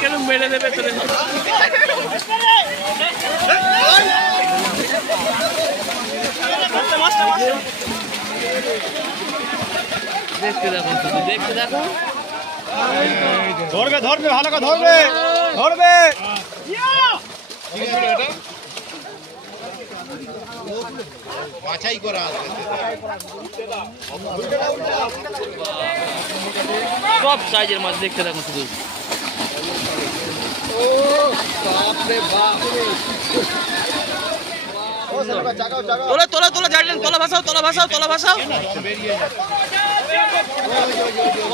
কেন মেরে দেবে তোরে। দেখতে দেখো শুধু দেখতে দেখো। ধরবে ধরবে ভালো করে ধরবে ধরবে। বাছাই করা সব সাইজের মাছ দেখতে দেখো শুধু।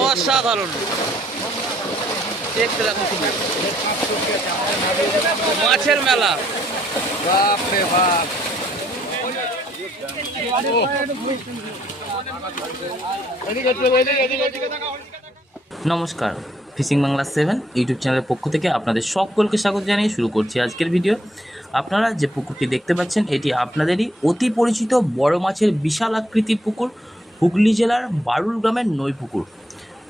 অসাধারণ। দেখতে দেখো মাছের মেলা। বাপরে বাপ। নমস্কার। ফিশিং বাংলা সেভেন ইউটিউব চ্যানেলের পক্ষ থেকে আপনাদের সকলকে স্বাগত জানিয়ে শুরু করছি আজকের ভিডিও। আপনারা যে পুকুরটি দেখতে পাচ্ছেন, এটি আপনাদেরই অতি পরিচিত বড় মাছের বিশাল আকৃতির পুকুর, হুগলি জেলার বারুল গ্রামের নই পুকুর।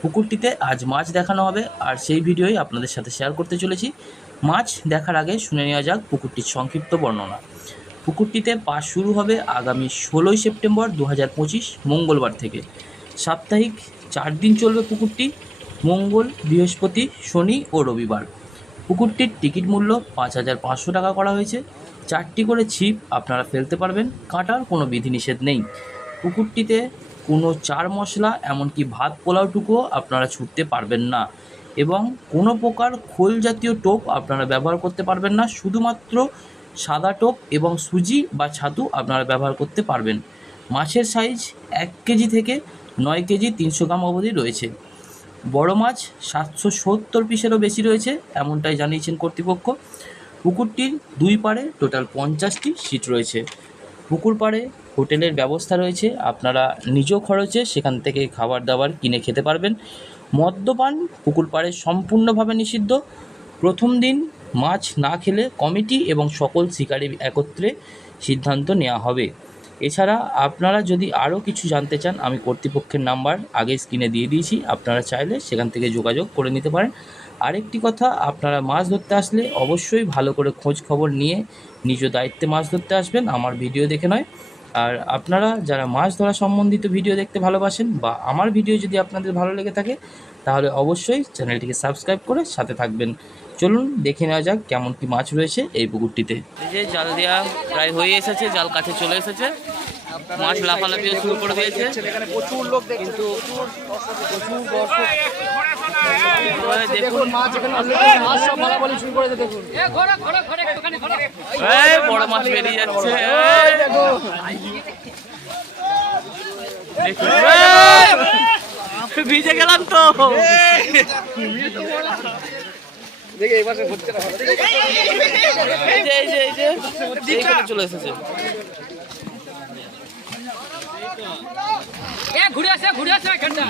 পুকুরটিতে আজ মাছ দেখানো হবে আর সেই ভিডিওই আপনাদের সাথে শেয়ার করতে চলেছি। মাছ দেখার আগে শুনে নেওয়া যাক পুকুরটির সংক্ষিপ্ত বর্ণনা। পুকুরটিতে পাস শুরু হবে আগামী ষোলোই সেপ্টেম্বর দু হাজার পঁচিশ মঙ্গলবার থেকে। সাপ্তাহিক চার দিন চলবে পুকুরটি। মঙ্গল, বৃহস্পতি, শনি ও রবিবার। পুকুরটির টিকিট মূল্য পাঁচ হাজার পাঁচশো টাকা করা হয়েছে। চারটি করে ছিপ আপনারা ফেলতে পারবেন, কাটার কোনো বিধিনিষেধ নেই। পুকুরটিতে কোনো চার মশলা, এমনকি ভাত পোলাওটুকুও আপনারা ছুটতে পারবেন না এবং কোনো প্রকার খোল জাতীয় টোপ আপনারা ব্যবহার করতে পারবেন না। শুধুমাত্র সাদা টোপ এবং সুজি বা ছাতু আপনারা ব্যবহার করতে পারবেন। মাছের সাইজ এক কেজি থেকে নয় কেজি তিনশো গ্রাম অবধি রয়েছে। বড় মাছ সাতশো সত্তর পিসেরও বেশি রয়েছে, এমনটাই জানিয়েছেন কর্তৃপক্ষ। পুকুরটির দুই পাড়ে টোটাল পঞ্চাশটি সিট রয়েছে। পুকুর পাড়ে হোটেলের ব্যবস্থা রয়েছে, আপনারা নিজ খরচে সেখান থেকে খাবার দাবার কিনে খেতে পারবেন। মদ্যপান পুকুর পাড়ে সম্পূর্ণভাবে নিষিদ্ধ। প্রথম দিন মাছ না খেলে কমিটি এবং সকল শিকারী একত্রে সিদ্ধান্ত নেওয়া হবে। এছাড়া আপনারা যদি আরও কিছু জানতে চান, আমি কর্তৃপক্ষের নাম্বার আগে স্ক্রিনে দিয়ে দিয়েছি, আপনারা চাইলে সেখান থেকে যোগাযোগ করে নিতে পারেন। আরেকটি কথা, আপনারা মাছ ধরতে আসলে অবশ্যই ভালো করে খোঁজ খবর নিয়ে নিজ দায়িত্বে মাছ ধরতে আসবেন, আমার ভিডিও দেখে নয়। আর আপনারা যারা মাছ ধরা সম্বন্ধিত ভিডিও দেখতে ভালোবাসেন বা আমার ভিডিও যদি আপনাদের ভালো লেগে থাকে, তাহলে অবশ্যই চ্যানেলটিকে সাবস্ক্রাইব করে সাথে থাকবেন। চলুন দেখে নেওয়া যাক কেমন কি মাছ রয়েছে এই পুকুরটিতে। এই যে জাল দেওয়া প্রায় হয়ে এসেছে, জাল কাছে চলে এসেছে। মাছ লাফালাফিও শুরু করে দিয়েছে। কিন্তু মাছ বড় মাছ বেরিয়ে যাচ্ছে। ভিজে গেলাম তো। দেখে এই মাসে হচ্ছে না এই যে এই যে এই যে এইখানে চলে এসেছে ঘুরে আসে ঘুরে আসে এখানটা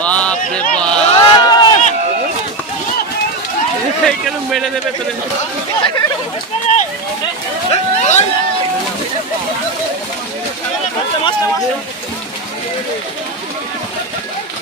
বাপ রে বাপ এই কেন মেরে দেবে তোরে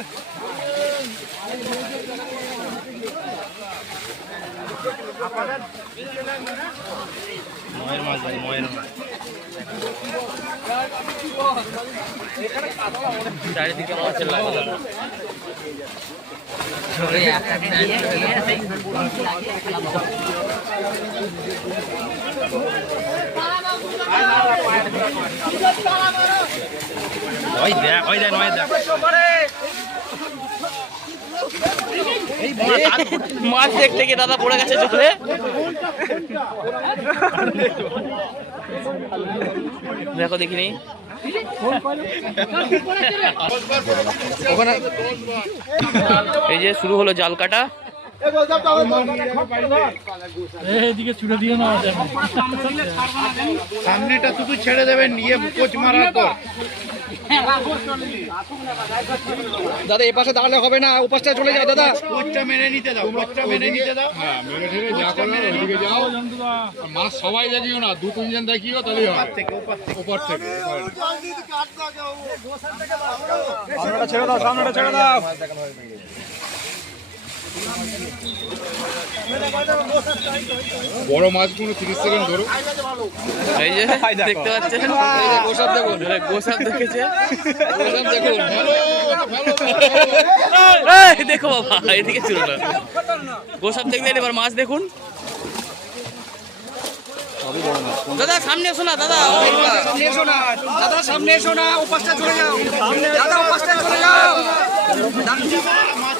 একটু একটু ময়ের মাছ ময়ের চারিদিকে মাছের লাফালাফি ওই দেখ ওই দেখ ওই দেখ মাছ দেখতে গিয়ে দাদা পড়ে গেছে চলে দেখো দেখিনি? এই যে শুরু হলো জাল কাটা। সামনেটা শুধু ছেড়ে দেবেন নিয়ে কোচ মারার পর দাদা এই পাশে দাঁড়ালে হবে না উপাসটা চলে যাও দাদা। কোচটা মেরে নিতে দাও কোচটা মেরে নিতে দাও। হ্যাঁ মেরে ঠেরে যা করবে ওইদিকে যাও। আর মাছ সবাই দেখিও না দু তিনজন দেখিও তাহলেই হয়। থেকে ওপার থেকে। ওপর থেকে এপারে না। বড় মাছগুলো তিরিশ সেকেন্ড ধরো। এই যে দেখতে পাচ্ছেন? গোসাপ দেখুন। গোসাপ দেখেছে। দেখুন। দেখো বাবা এদিকে ছিল না। গোসাপ দেখলেন এবার মাছ দেখুন। দাদা সামনে এসো না দাদা। সামনে এসো না। দাদা সামনে এসো না। উপাসটা চলে যাও। দাদা উপাসটা চলে যাও।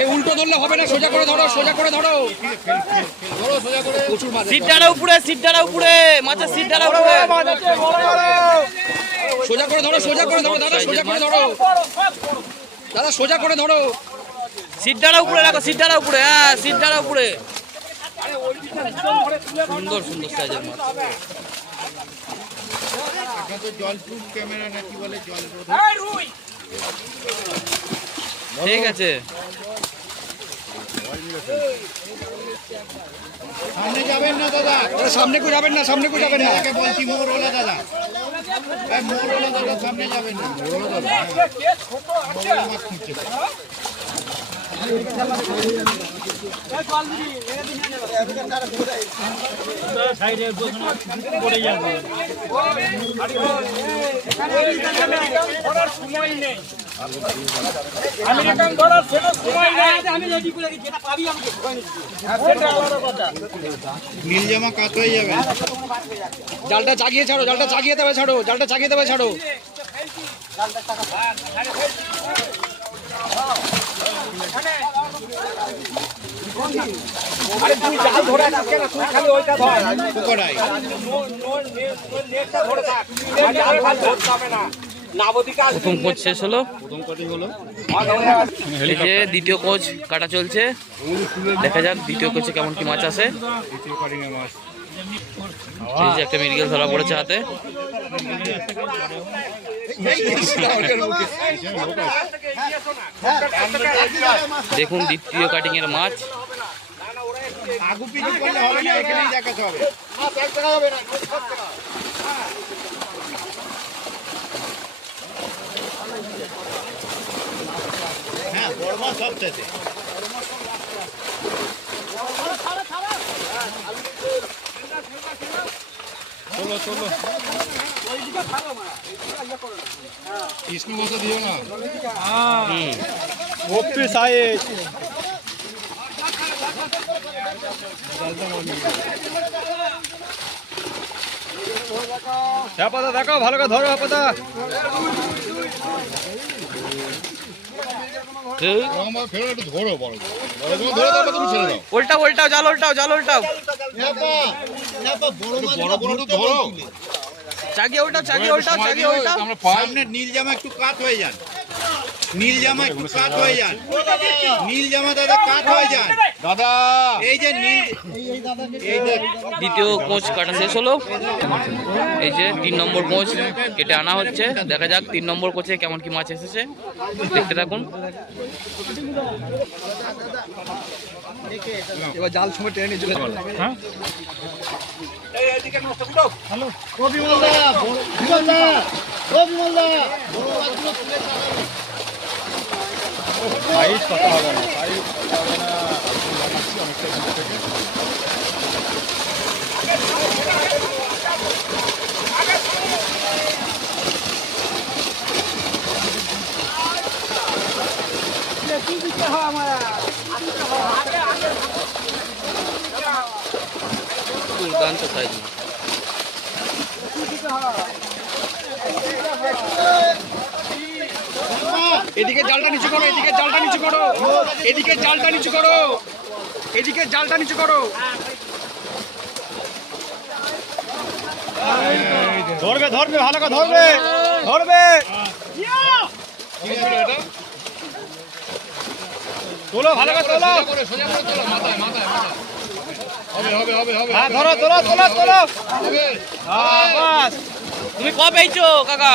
এই উল্টো ধরলে হবে না সোজা করে ধরো সোজা করে ধরো। ধরো সোজা করে। প্রচুর মাছ সিটটারা উপরে সিটটারা উপরে। মাছের সিটটারা উপরে সোজা করে ধরো সোজা করে ধরো দাদা সোজা করে ধরো। দাদা সোজা করে ধরো। সিট সিটটারা উপরে রাখো সিটটারা উপরে হ্যাঁ সিট সিটটারা উপরে। সুন্দর সুন্দর সাইজের মাছ। জল প্রুফ ক্যামেরা নাকি বলে জল ঠিক আছে সামনে যাবেন না দাদা সামনে কো যাবেন না সামনে কো যাবেন না দাদাকে বলছি মোড়ওয়ালা দাদা এই মোড়ওয়ালা দাদা সামনে যাবেন না মোড়ওয়ালা দাদা খুঁজছে ধরার সময় নেই আমেরিকান ধরার সেটা সময় নেই আমি রেডি করে দিচ্ছি যেটা পাবি আমি সেটা আলাদা কথা নীল জামা কাত হয়ে যাবেন জালটা জাগিয়ে ছাড়ো জালটা জাগিয়ে দেবে ছাড়ো জালটা জাগিয়ে দেবে ছাড়ো আরে তুই জাল ধরে কেন তুই খালি ওইটা ধর পোকড়াই নেটটা ধরে থাক জাল ফাল ধরতে হবে না প্রথম কোচ শেষ হলো। এই যে দ্বিতীয় কোচ কাটা চলছে। দেখা যাক দ্বিতীয় কোচে কেমন কি মাছ আসে। এই যে একটা মেডিকেল ধরা পড়েছে হাতে। দেখুন দ্বিতীয় কাটিং এর মাছ আগু পিছু করলে হবে না এখানেই দেখাতে হবে। হ্যাঁ বড় মাছ সব শেষে চলো চলো। কৃষ্ণ মাথা দিও না। হুম ভক্তি সাইজ হ্যাপাদা দেখো ভালো করে ধরো হ্যাপাদা এই, উল্টাও উল্টাও জাল উল্টাও জাল উল্টাও চাগিয়ে উল্টাও চাগিয়ে উল্টাও চাগিয়ে উল্টাও আমরা পাই সামনে নীল জামা একটু কাত হয়ে যান। নীল জামা কাত হয়ে যান। নীল জামা দাদা কাত হয়ে যান। দাদা! এই যে নীল দ্বিতীয় কোচ কাটা শেষ হলো। এই যে তিন নম্বর কোচ কেটে আনা হচ্ছে। দেখা যাক তিন নম্বর কোচে কেমন কি মাছ এসেছে। দেখতে থাকুন। জাল চলে হ্যাঁ? সাইজ কথা হবে না সাইজ কথা হবে না অনেকটা দূর থেকে দুর্দান্ত সাইজ। এদিকে জালটা নিচু করো এদিকে জালটা নিচু করো। এদিকে জালটা নিচু করো। এদিকে জালটা নিচু করো। ধরবে ধরবে ভালো করে ধরবে ধরবে। তোলো ভালো করে তোলো। হ্যাঁ ধরো তোলো তোলো তোলো। হ্যাঁ বাস তুমি ক পেয়েছ কাকা?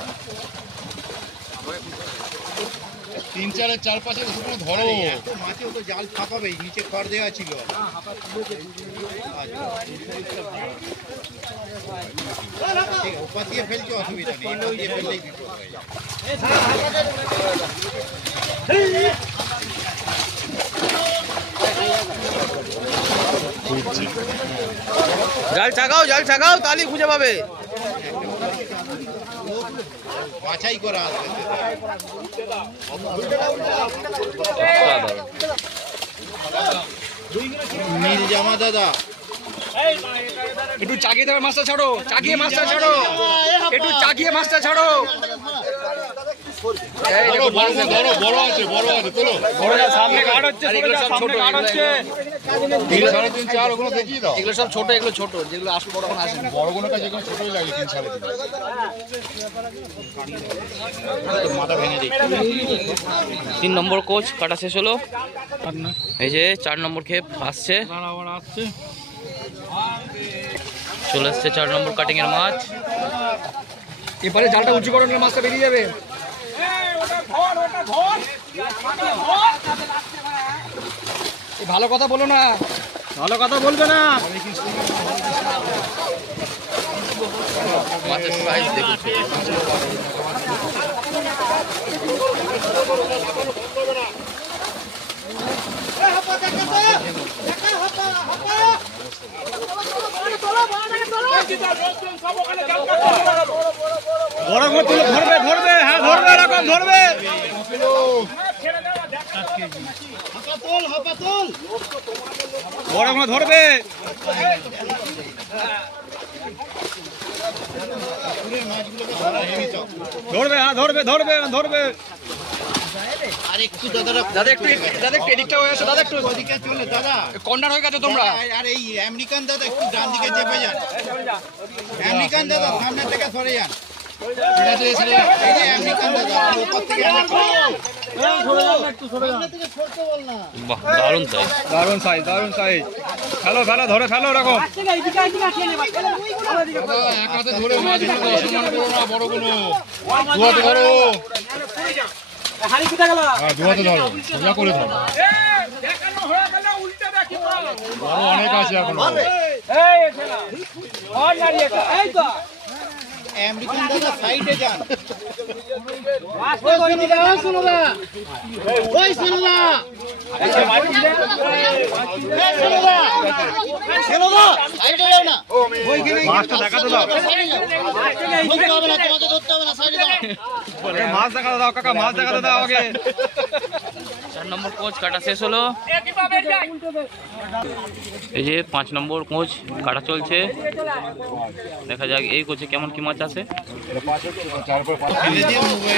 তিন চারের চারপাশে শুধু ধরো মাছেও তো জাল ফাঁপাবেই নিচে খড় দেওয়া ছিল। ওপর দিয়ে ফেলছো অসুবিধা নেই এপার দিয়ে ফেললেই বিপদ হয়ে যাবে। জাল চাগাও জাল চাগাও তাহলেই খুঁজে পাবে। বাছাই করা নীল জামা দাদা। একটু চাগিয়ে দেবে মাছটা ছাড়ো, চাগিয়ে মাছটা ছাড়ো, একটু চাকিয়ে মাছটা ছাড়ো। এগুলো সব ছোট তিন এগুলো ছোট যেগুলো আসল বড় ছোটই লাগে সাড়ে নম্বর কোচ কাটা শেষ হলো। এই যে চার নম্বর খেপ আসছে। আসছে চলে এসছে চার নম্বর কাটিং এর মাছ এবারে জালটা উঁচু করো মাছটা বেরিয়ে যাবে? ভালো কথা বলো না। ভালো কথা বলবে না। বড় করে তুলে ধরবে ধরবে হ্যাঁ ধরবে এরকম ধরবে। বড় করে ধরবে। ধরবে হ্যাঁ ধরবে ধরবে ধরবে। আর একটু দাদারা দাদা একটু দাদা একটু এদিকটা হয়ে আসো দাদা একটু ওদিকে চলে দাদা। কর্নার হয়ে গেছো তোমরা। আর- আর এই আমেরিকান দাদা একটু ডান দিকে চেপে যান। আমেরিকান দাদা সামনে থেকে সরে যান। এই থেকে বাহ দারুণ সাইজ দারুণ সাইজ দারুণ সাইজ ফেলো ফেলো ধরে ফেলো এরকম। দাদা এক হাতে ধরে। মাছগুলো অসম্মান করো না বড়গুলো দু হাতে ধরো হ্যাঁ ধরো সোজা করে ধরো অনেক আছে এখনও আমেরিকান দাদা সাইডে যান। মাছ দেখাতে দাও কাকা মাছ দেখাতে দাও আগে। চার নম্বর কোচ কাটা শেষ হলো। এই যে পাঁচ নম্বর কোচ কাটা চলছে। দেখা যাক এই কোচে কেমন কি মাছ আছে।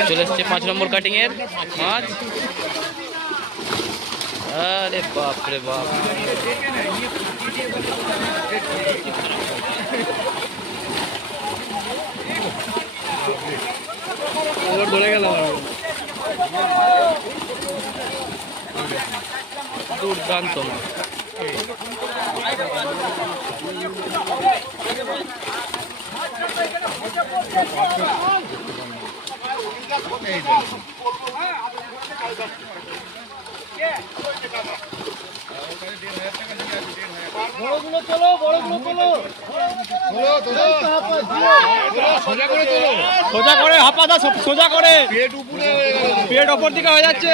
চলে এসছে পাঁচ নম্বর কাটিং এর মাছ। আরে বাপ রে বাপ। ধরে গেল দুর্দান্ত। মাছ সোজা করে তোলো। সোজা করে হাপা দাও সোজা করে। পেট উপরে হয়ে গেল। পেট ওপর দিকে হয়ে যাচ্ছে।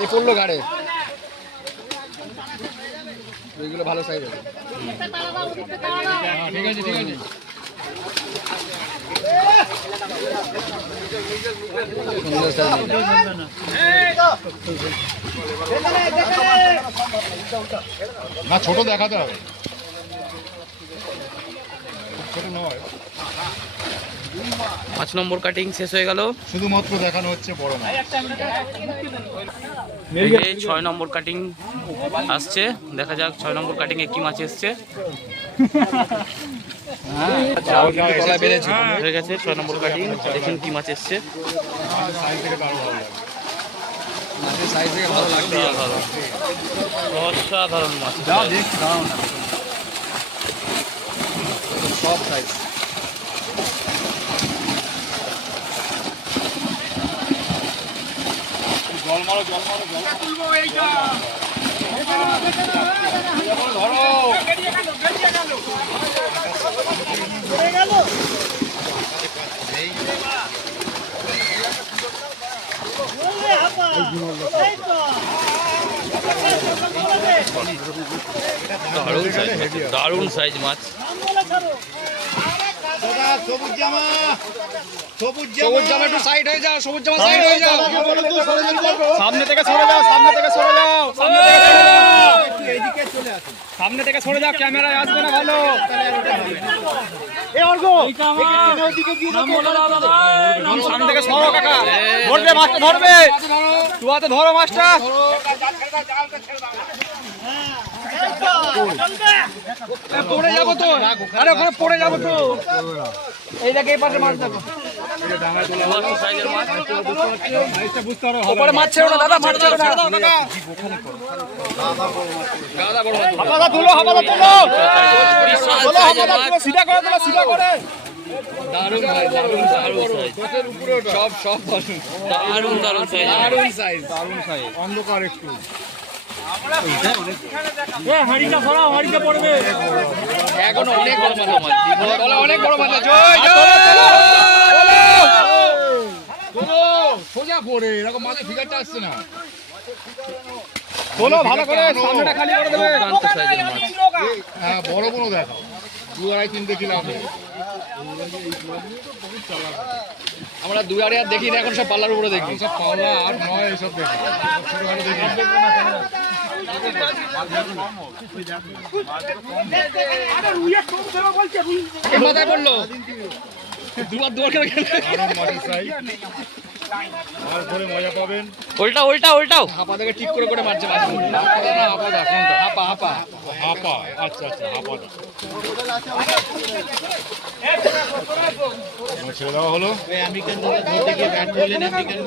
এই পড়ল গাড়ে ওইগুলো ভালো সাইজ আছে। ঠিক আছে ঠিক আছে। না ছোট দেখাতে হবে। পাঁচ নম্বর কাটিং শেষ হয়ে গেল। শুধুমাত্র দেখানো হচ্ছে বড় এই ছয় নম্বর কাটিং আসছে দেখা যাক ছয় নম্বর কাটিং এ কি মাছ এসছে। হয়ে গেছে ছয় নম্বর কাটিং দেখুন কি মাছ এসছে। সাইজ থেকে তো আরও ভালো লাগে মাছের সাইজ থেকে ভালো লাগছে অসাধারণ অসাধারণ মাছ সব জল মারো জল মারো জল। তুলবো এইটা ধরো গেল দারুণ সাইজ দারুণ সাইজ মাছ। সবুজ জামা। সবুজ সবুজ জামা জামা একটু সাইড হয়ে যাও সবুজ জামা সাইড হয়ে যাও। সামনে থেকে সরে যাও সামনে থেকে সরে যাও সামনে থেকে সরে যাও এইদিকে চলে আসুন সামনে থেকে সরে যাও ক্যামেরায় আসবে না ভালো। সামনে থেকে সরো কাকা। ধরবে মাছটা ধরবে। তুয়াতে ধরো মাছটা এ, পড়ে যাব তো। আরে ওখানে পড়ে যাব তো। এই দেখে এই পাশে মাছ দেখো। সিধা করে সিধা করে। দারুণ দারুণ দারুণ সাইজ সব সব দারুণ দারুণ সাইজ দারুণ সাইজ অন্ধকার একটু। এখন অনেক বড় তলায় অনেক বড় আছে জয় সোজা পড়ে এরকম মাঝে ফিগারটা আসছে না। ভালো করে সামনেটা খালি করে দেবে। হ্যাঁ বড় বড় দেখাও। দু আড়াই তিনটে কিলো হবে আমরা দু আড়ে আর দেখি না এখন সব পাল্লার উপরে দেখি। সব পাওলা আর নয় এইসব দেখি। মাথায় পড়ল। দুবার দুবার করে গেলে দারুণ মাছ ধরে মজা পাবেন উল্টা উল্টা। উল্টাও হাপা থেকে ঠিক করে করে মারছে মাছ না হাপা হাপা। হাপা আচ্ছা আচ্ছা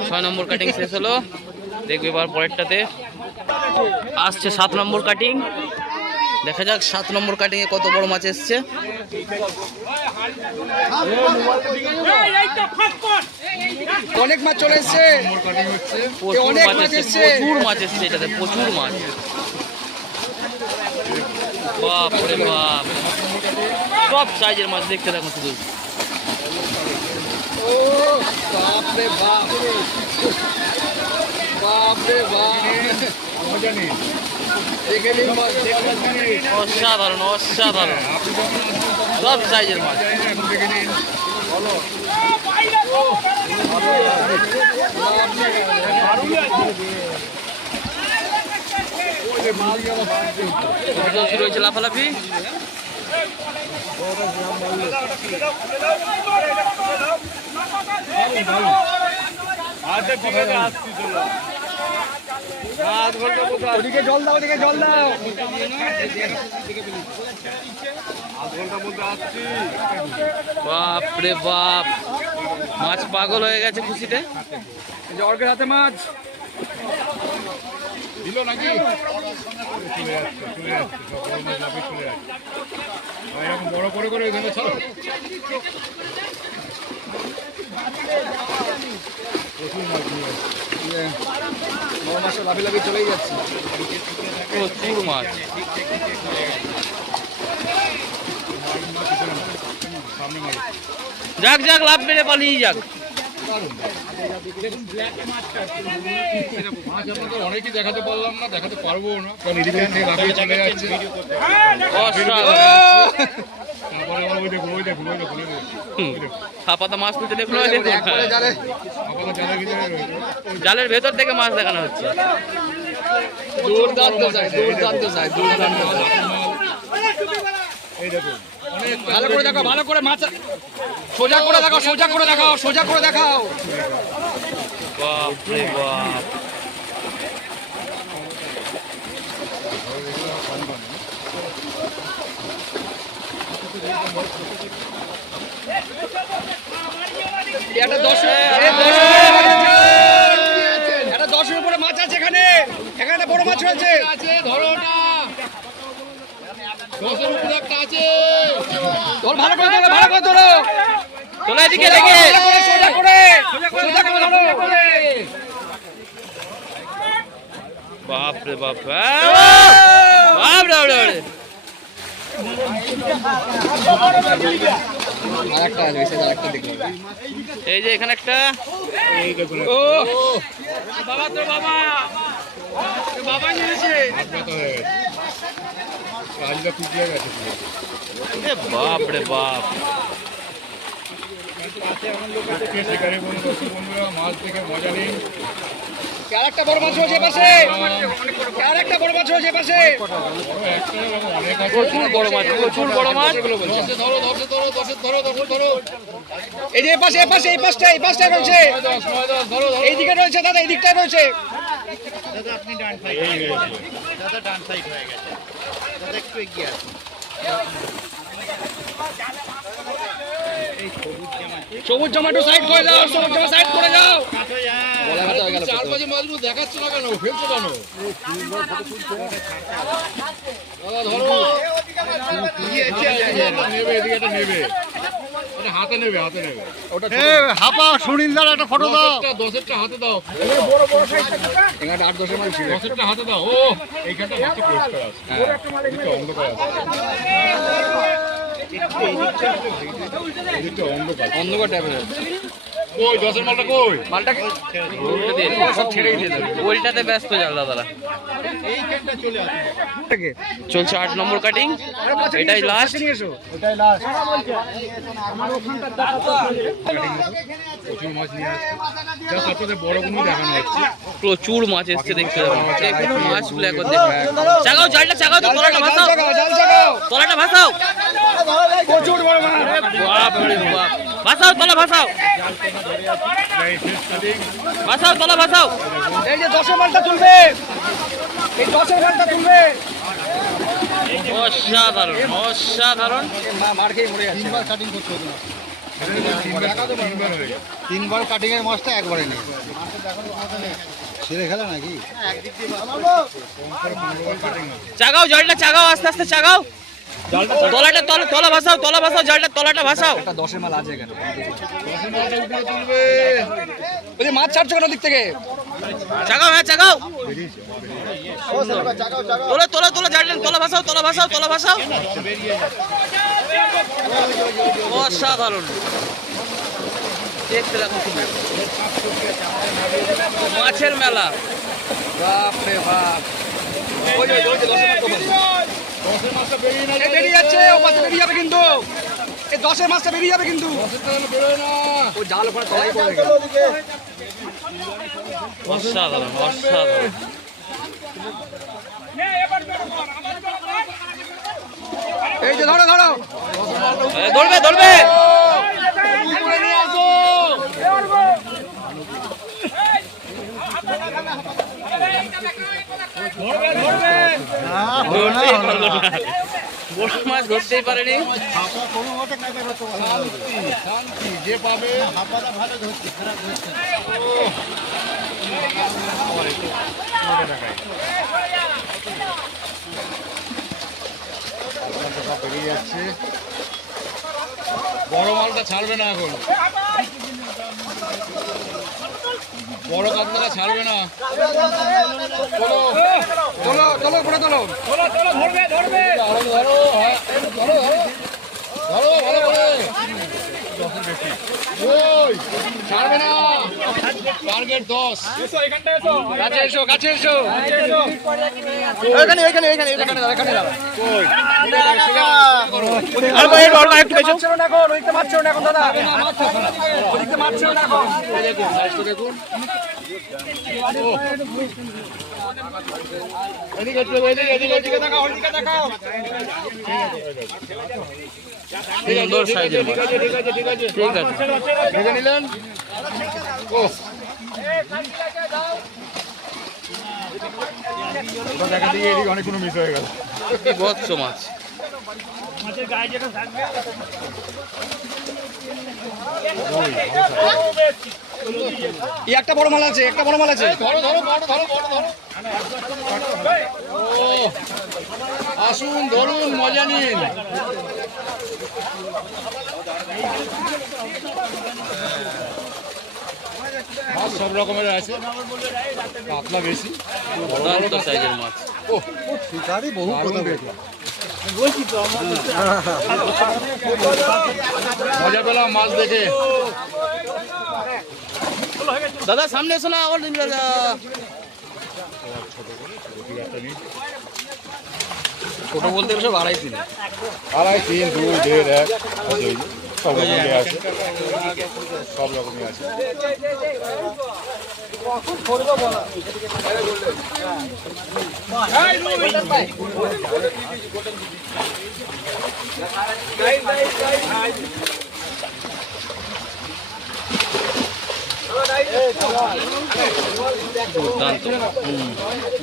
ছয় নম্বর কাটিং শেষ হলো। দেখবে এবার পরেরটাতে। আসছে সাত নম্বর কাটিং দেখা যাক সাত নম্বর কাটিং এ কত বড় মাছ এসছে। অনেক মাছ চলে এসছে। প্রচুর মাছ মাছ এসছে এসছে। প্রচুর মাছ এসছে এটাতে প্রচুর মাছ বাপ রে বাপ। সব সাইজের মাছ দেখতে থাকুন শুধু। ও বাপ। রে বাপ। বাপ রে বাপ অসাধারণ অসাধারণ। সব সাইজের মাছ। এখন দেখে নিন ভিডিও শুরু হয়েছে লাফালাফি ওদিকে জল দাও ওদিকে জল দাও। বাপ রে বাপ। মাছ পাগল হয়ে গেছে খুশিতে? অর্গের হাতে মাছ। দিল নাকি? চলে যাচ্ছে চলে যাচ্ছে বড় চলে যাচ্ছে। এরকম বড় করে করে এখানে ছাড়ো। চলেই যাচ্ছে প্রচুর মাছ যাক যাক লাভ মেরে পালিয়ে যাক। অনেকই দেখাতে পারলাম না দেখাতে পারব না কারণ এদিকে থেকে চলে যাচ্ছে মাছ তুলতে দেখল জালের ভিতরে থেকে মাছ দেখানো হচ্ছে। দুর্দান্ত চাই দুর্দান্ত চাই দুর্দান্ত এই দেখুন। ভালো করে দেখো ভালো করে মাছ সোজা করে দেখাও, সোজা করে দেখাও, সোজা করে দেখাও। একটা দশ একটা দশের উপরে মাছ আছে এখানে। এখানে বড় মাছ আছে, ধরো দশের উপরে একটা আছে তোর ভালো করে ধরো ভালো করে ধরো তোলা এদিকে দেখে সোজা করে সোজা করে ধরো বাপ রে বাপ বাপ রে বাপ এই যে এখানে একটা। ও। বাবা তো বাবা। বাবা নিয়েছে হয়ে গেছে? গেছে বাপ রে বাপ। মাছ মজা বড় মাছ রয়েছে পাশে। আরেকটা বড় মাছ রয়েছে পাশে। প্রচুর বড় মাছ প্রচুর বড় মাছ। দশে ধরো দশে ধরো ধরো ধরো এই যে এই পাশে এই পাশে এই পাশটা এই পাশটা রয়েছে। নয় দশ নয় দশ ধরো ধরো এইদিকে রয়েছে দাদা এই দিকটা একটু এগিয়ে হয়েছে। সবুজ টমেটো সাইড করে যাও সবুজ টমেটো সাইড করে গেল চার পাঁচে মাছগুলো দেখাচ্ছ না কেন? ফেলছো কেন? দাদা ধরো। নেবে এদিকে নেবে। হাতে নেবে হাতে নেবে। হাপা সুনীলদার একটা ফটো দাও। দশেরটা হাতে দাও। এখানে আট দশের মাছ ছিল। দশেরটা হাতে দাও। ও এইখানটা মাছটা পরিষ্কার আছে। এদিকটা অন্ধকার আছে। অন্ধকার। অন্ধকার টাইপের কই দশের মালটা কই? মালটাকে সব ছেড়েই দিয়ে ওইটাতে ব্যস্ত জানলা তারা চলছে আট নম্বর কাটিং এটাই লাস্ট প্রচুর মাছ নিয়ে আসছে। বড় কোনো দেখানো হচ্ছে প্রচুর মাছ এসছে দেখতে মাছগুলো একবার দেখুন চাগাও জালটা চাগাও তো তলাটা ভাসাও। তলাটা ভাসাও। প্রচুর বড় মাছ। ভাসাও তলা ভাসাও। ভাসাও তলা ভাসাও। এই যে দশের মালটা তুলবে। এই দশের মালটা তুলবে। অসাধারণ অসাধারণ। মার খেয়ে মরে যাচ্ছে তিনবার কাটিং করতে তিনবার এর মাছটা একবারে নেই। ছেড়ে খেলা নাকি? চাগাও জলটা চাগাও আস্তে আস্তে চাগাও। তলাটা তলা তলা ভাসাও তলা ভাসাও জলটা তলাটা ভাসাও। দশের মাল আছে মাছ ছাড়ছো কেন দিক থেকে? হ্যাঁ চাগাও। তোলা তোলা তোলা জলটা তলা ভাসাও তলা ভাসাও তলা ভাসাও। অসাধারণ। দেখতে মাছের মেলা। বাপরে বাপ। ওই বেরিয়ে যাচ্ছে ও মাছটা বেরিয়ে যাবে কিন্তু এই দশের মাছটা বেরিয়ে যাবে কিন্তু ও জাল ওখানে গেল অসাধারণ অসাধারণ এই যে ধরো ধরো ধরবে ধরবে আসো। বড় মাছ ধরতেই পারেনি যে পাবে যাচ্ছে বড় মালটা ছাড়বে না এখন। বড় কাতলাটা ছাড়বে না। চলো চলো চলো করে চলো। চলো চলো ধরবে ধরবে। ধরো ধরো ধরো ধরো। ভালো করে ছাড়বে না। টার্গেট দশ। এসো এখানটা এসো কাছে এসো। কাছে এসো। এখানে এখানে এখানে এখানে দাঁড়া, এখানে দাঁড়া। মারছো না এখন, ওইদিকে মারছো না এখন দাদা। ওইদিকে মারছো না এখন। দেখুন সাইজটা দেখুন এদিকে একটু, এদিকে এদিকে এদিকে দেখাও ওইদিকে দেখাও। সুন্দর সাইজের মাছ। ঠিক আছে ঠিক আছে ঠিক আছে। দেখে নিলেন? ও। দিয়ে এদিকে অনেকগুলো মিস হয়ে গেল। বিভৎস মাছ। এই একটা বড় মাল আছে একটা বড় মাল আছে। ধরো ধরো বড় ধরো বড় ধরো। ও আসুন ধরুন মজা নিন। মাছ সব রকমের আছে। কাতলা বেশি। দুর্দান্ত সাইজের মাছ। দারুণ দেখলাম মজা পেলাম মাছ দেখে। দাদা সামনে এসো না আবার ছোট বলতে সব আড়াই তিন। আড়াই তিন দুই দেড় এক সব রকমের আছে সব রকমের আছে দুর্দান্ত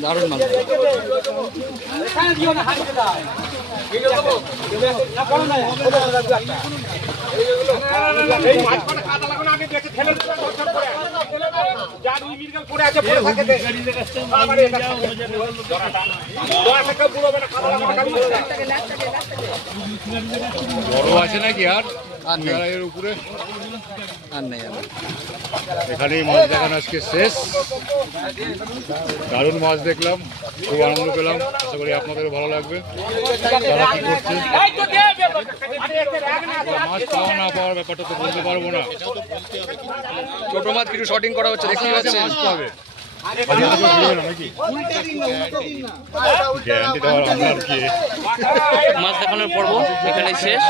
দারুণ মাছ বড় আছে নাকি আর? আর এর উপরে? আর নেই এখানেই মাছ দেখানো আজকে শেষ। দারুণ মাছ দেখলাম। খুব আনন্দ পেলাম। আশা করি আপনাদেরও ভালো লাগবে। যারা কি করছে? এই তো দে আরে এতে রাগ না মাছ পাওয়া না পাওয়ার ব্যাপারটা তো বলতে পারব না। ছোট মাছ কিছু শর্টিং করা হচ্ছে দেখতে পাচ্ছেন। মাছ পাবে। মাছ দেখানোর পর্ব এখানেই শেষ।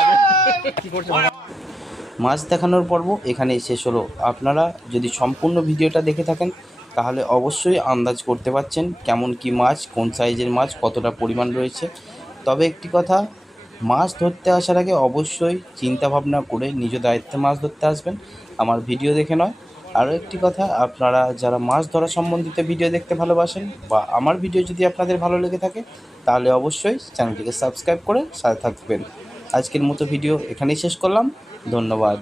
মাছ দেখানোর পর্ব এখানেই শেষ হলো। আপনারা যদি সম্পূর্ণ ভিডিওটা দেখে থাকেন তাহলে অবশ্যই আন্দাজ করতে পারছেন কেমন কি মাছ, কোন সাইজের মাছ, কতটা পরিমাণ রয়েছে। তবে একটি কথা, মাছ ধরতে আসার আগে অবশ্যই চিন্তা ভাবনা করে নিজ দায়িত্বে মাছ ধরতে আসবেন। আমার ভিডিও দেখে নয়। আরও একটি কথা, আপনারা যারা মাছ ধরা সম্বন্ধিত ভিডিও দেখতে ভালোবাসেন বা আমার ভিডিও যদি আপনাদের ভালো লেগে থাকে, তাহলে অবশ্যই চ্যানেলটিকে সাবস্ক্রাইব করে সাথে থাকবেন। আজকের মতো ভিডিও এখানেই শেষ করলাম। ধন্যবাদ।